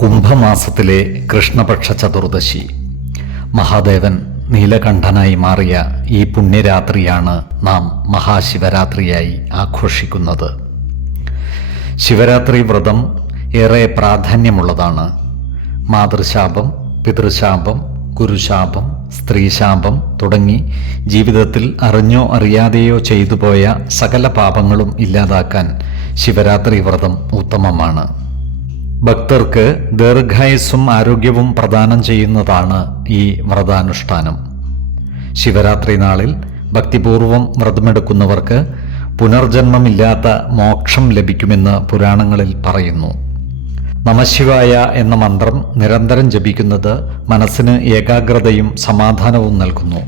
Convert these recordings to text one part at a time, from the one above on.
കുംഭമാസത്തിലെ കൃഷ്ണപക്ഷ ചതുർദശി. മഹാദേവൻ നീലകണ്ഠനായി മാറിയ ഈ പുണ്യരാത്രിയാണ് നാം മഹാശിവരാത്രിയായി ആഘോഷിക്കുന്നത്. ശിവരാത്രി വ്രതം ഏറെ പ്രാധാന്യമുള്ളതാണ്. മാതൃശാപം പിതൃശാപം ഗുരുശാപം സ്ത്രീശാപം തുടങ്ങി ജീവിതത്തിൽ അറിഞ്ഞോ അറിയാതെയോ ചെയ്തു പോയ സകല പാപങ്ങളും ഇല്ലാതാക്കാൻ ശിവരാത്രി വ്രതം ഉത്തമമാണ്. ഭക്തർക്ക് ദീർഘായുസ്സും ആരോഗ്യവും പ്രദാനം ചെയ്യുന്നതാണ് ഈ വ്രതാനുഷ്ഠാനം. ശിവരാത്രി നാളിൽ ഭക്തിപൂർവം വ്രതമെടുക്കുന്നവർക്ക് പുനർജന്മമില്ലാത്ത മോക്ഷം ലഭിക്കുമെന്ന് പുരാണങ്ങളിൽ പറയുന്നു. നമശിവായ എന്ന മന്ത്രം നിരന്തരം ജപിക്കുന്നത് മനസ്സിന് ഏകാഗ്രതയും സമാധാനവും നൽകുന്നു.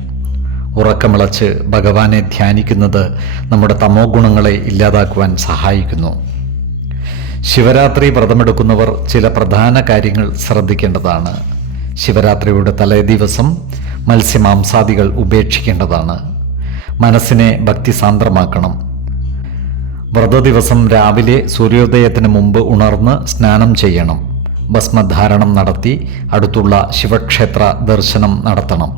ഉറക്കമിളച്ച് ഭഗവാനെ ധ്യാനിക്കുന്നത് നമ്മുടെ തമോ ഗുണങ്ങളെ ഇല്ലാതാക്കുവാൻ സഹായിക്കുന്നു. ശിവരാത്രി വ്രതമെടുക്കുന്നവർ ചില പ്രധാന കാര്യങ്ങൾ ശ്രദ്ധിക്കേണ്ടതാണ്. ശിവരാത്രിയുടെ തലേദിവസം മത്സ്യമാംസാദികൾ ഉപേക്ഷിക്കേണ്ടതാണ്. മനസ്സിനെ ഭക്തിസാന്ദ്രമാക്കണം. വ്രതദിവസം രാവിലെ സൂര്യോദയത്തിന് മുമ്പ് ഉണർന്ന് സ്നാനം ചെയ്യണം. ഭസ്മധാരണം നടത്തി അടുത്തുള്ള ശിവക്ഷേത്ര ദർശനം നടത്തണം.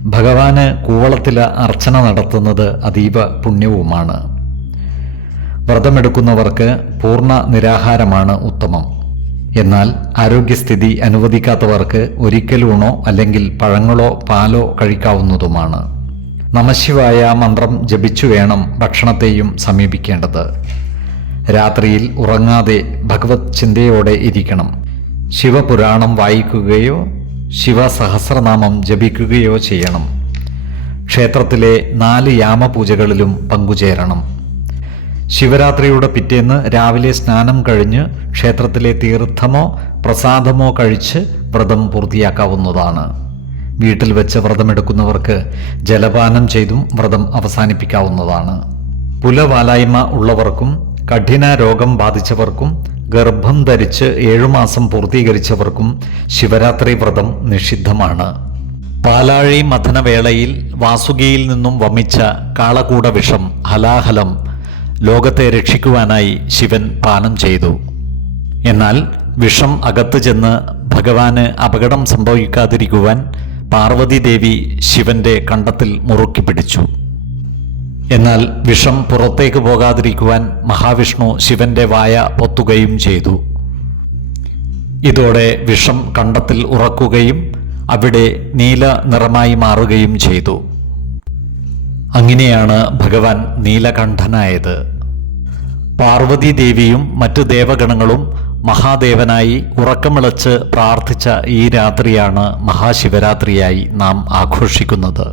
ഭഗവാന് കൂവളത്തില അർച്ചന നടത്തുന്നത് അതീവ പുണ്യവുമാണ്. വ്രതമെടുക്കുന്നവർക്ക് പൂർണ നിരാഹാരമാണ് ഉത്തമം. എന്നാൽ ആരോഗ്യസ്ഥിതി അനുവദിക്കാത്തവർക്ക് ഒരിക്കലൂണോ അല്ലെങ്കിൽ പഴങ്ങളോ പാലോ കഴിക്കാവുന്നതുമാണ്. നമശിവായ മന്ത്രം ജപിച്ചു വേണം ഭക്ഷണത്തെയും സമീപിക്കേണ്ടത്. രാത്രിയിൽ ഉറങ്ങാതെ ഭഗവത് ചിന്തയോടെ ഇരിക്കണം. ശിവപുരാണം വായിക്കുകയോ ശിവ സഹസ്രനാമം ജപിക്കുകയോ ചെയ്യണം. ക്ഷേത്രത്തിലെ നാല് യാമപൂജകളിലും പങ്കുചേരണം. ശിവരാത്രിയുടെ പിറ്റേന്ന് രാവിലെ സ്നാനം കഴിഞ്ഞ് ക്ഷേത്രത്തിലെ തീർത്ഥമോ പ്രസാദമോ കഴിച്ച് വ്രതം പൂർത്തിയാക്കാവുന്നതാണ്. വീട്ടിൽ വെച്ച് വ്രതമെടുക്കുന്നവർക്ക് ജലപാനം ചെയ്തും വ്രതം അവസാനിപ്പിക്കാവുന്നതാണ്. പുലവാലായ്മ ഉള്ളവർക്കും കഠിന രോഗം ബാധിച്ചവർക്കും ഗർഭം ധരിച്ച് ഏഴുമാസം പൂർത്തീകരിച്ചവർക്കും ശിവരാത്രി വ്രതം നിഷിദ്ധമാണ്. പാലാഴി മഥനവേളയിൽ വാസുകിയിൽ നിന്നും വമിച്ച കാളകൂട വിഷം ഹലാഹലം ലോകത്തെ രക്ഷിക്കുവാനായി ശിവൻ പാനം ചെയ്തു. എന്നാൽ വിഷം അകത്ത് ചെന്ന് ഭഗവാന് അപകടം സംഭവിക്കാതിരിക്കുവാൻ പാർവതി ദേവി ശിവന്റെ കണ്ടത്തിൽ മുറുക്കി പിടിച്ചു. എന്നാൽ വിഷം പുറത്തേക്ക് പോകാതിരിക്കുവാൻ മഹാവിഷ്ണു ശിവന്റെ വായ പൊത്തുകയും ചെയ്തു. ഇതോടെ വിഷം കണ്ടത്തിൽ ഉറക്കുകയും അവിടെ നീല നിറമായി മാറുകയും ചെയ്തു. അങ്ങനെയാണ് ഭഗവാൻ നീലകണ്ഠനായത്. പാർവതി ദേവിയും മറ്റു ദേവഗണങ്ങളും മഹാദേവനായി ഉറക്കമിളച്ച് പ്രാർത്ഥിച്ച ഈ രാത്രിയാണ് മഹാശിവരാത്രിയായി നാം ആഘോഷിക്കുന്നത്.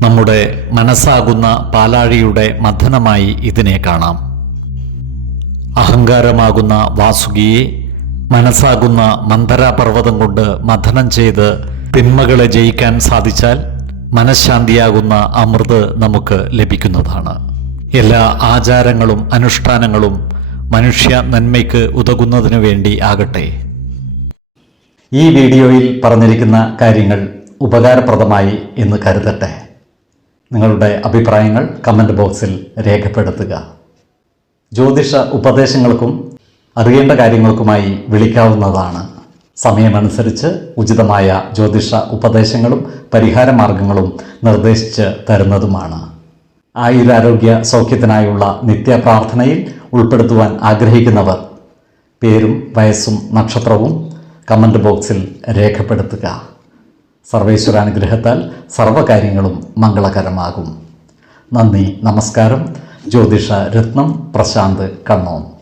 നമ്മുടെ മനസ്സാകുന്ന പാലാഴിയുടെ മഥനമായി ഇതിനെ കാണാം. അഹങ്കാരമാകുന്ന വാസുകിയെ മനസ്സാകുന്ന മന്ദരാപർവതം കൊണ്ട് മഥനം ചെയ്ത് തിന്മകളെ ജയിക്കാൻ സാധിച്ചാൽ മനഃശാന്തിയാകുന്ന അമൃത് നമുക്ക് ലഭിക്കുന്നതാണ്. എല്ലാ ആചാരങ്ങളും അനുഷ്ഠാനങ്ങളും മനുഷ്യ നന്മയ്ക്ക് ഉതകുന്നതിനു വേണ്ടി ആകട്ടെ. ഈ വീഡിയോയിൽ പറഞ്ഞിരിക്കുന്ന കാര്യങ്ങൾ ഉപകാരപ്രദമായി എന്ന് കരുതട്ടെ. നിങ്ങളുടെ അഭിപ്രായങ്ങൾ കമന്റ് ബോക്സിൽ രേഖപ്പെടുത്തുക. ജ്യോതിഷ ഉപദേശങ്ങൾക്കും അറിയേണ്ട കാര്യങ്ങൾക്കുമായി വിളിക്കാവുന്നതാണ്. സമയമനുസരിച്ച് ഉചിതമായ ജ്യോതിഷ ഉപദേശങ്ങളും പരിഹാര മാർഗങ്ങളും നിർദ്ദേശിച്ച് തരുന്നതുമാണ്. ആയുരാരോഗ്യ സൗഖ്യത്തിനായുള്ള നിത്യപ്രാർത്ഥനയിൽ ഉൾപ്പെടുത്തുവാൻ ആഗ്രഹിക്കുന്നവർ പേരും വയസ്സും നക്ഷത്രവും കമന്റ് ബോക്സിൽ രേഖപ്പെടുത്തുക. സർവേശ്വരാനുഗ്രഹത്താൽ സർവകാര്യങ്ങളും മംഗളകരമാകും. നന്ദി നമസ്കാരം. ജ്യോതിഷ രത്നം പ്രശാന്ത് കണ്ണോം